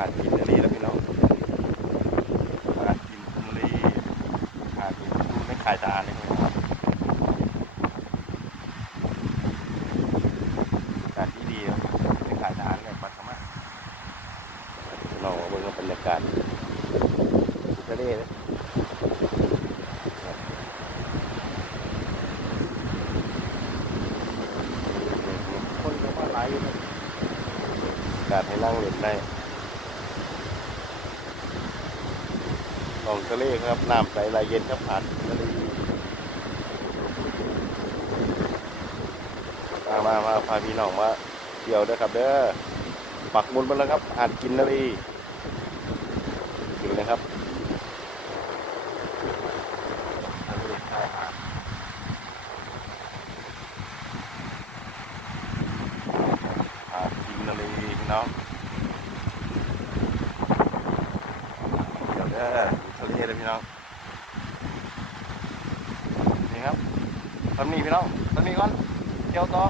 ขาดกินอันนี้แล้วพี่น้องขาดกินกุมลีขาดกินดูไม่ขายตาเลยครับขาดที่ดีไม่ขายตาเลยปัสสาวะลองเอาบนบรรยากาศทะเลนะมาไล่การให้นั่งเล่นได้ ของทะเลครับน้ำใสไหลเย็นครับผ่านทะเลมามามาพาพี่น้องมาเที่ยวเด้ครับ เด้อปักหมุนมาแล้วครับอาจกินนาลีกินเลยครับอาจกินนาลีพี่น้องเที่ยว เด้ออยู่ทะเลยพี่น้องนี่ครับตอนนี้พี่น้องตอนนี้ก่อนเที่ยวต่อ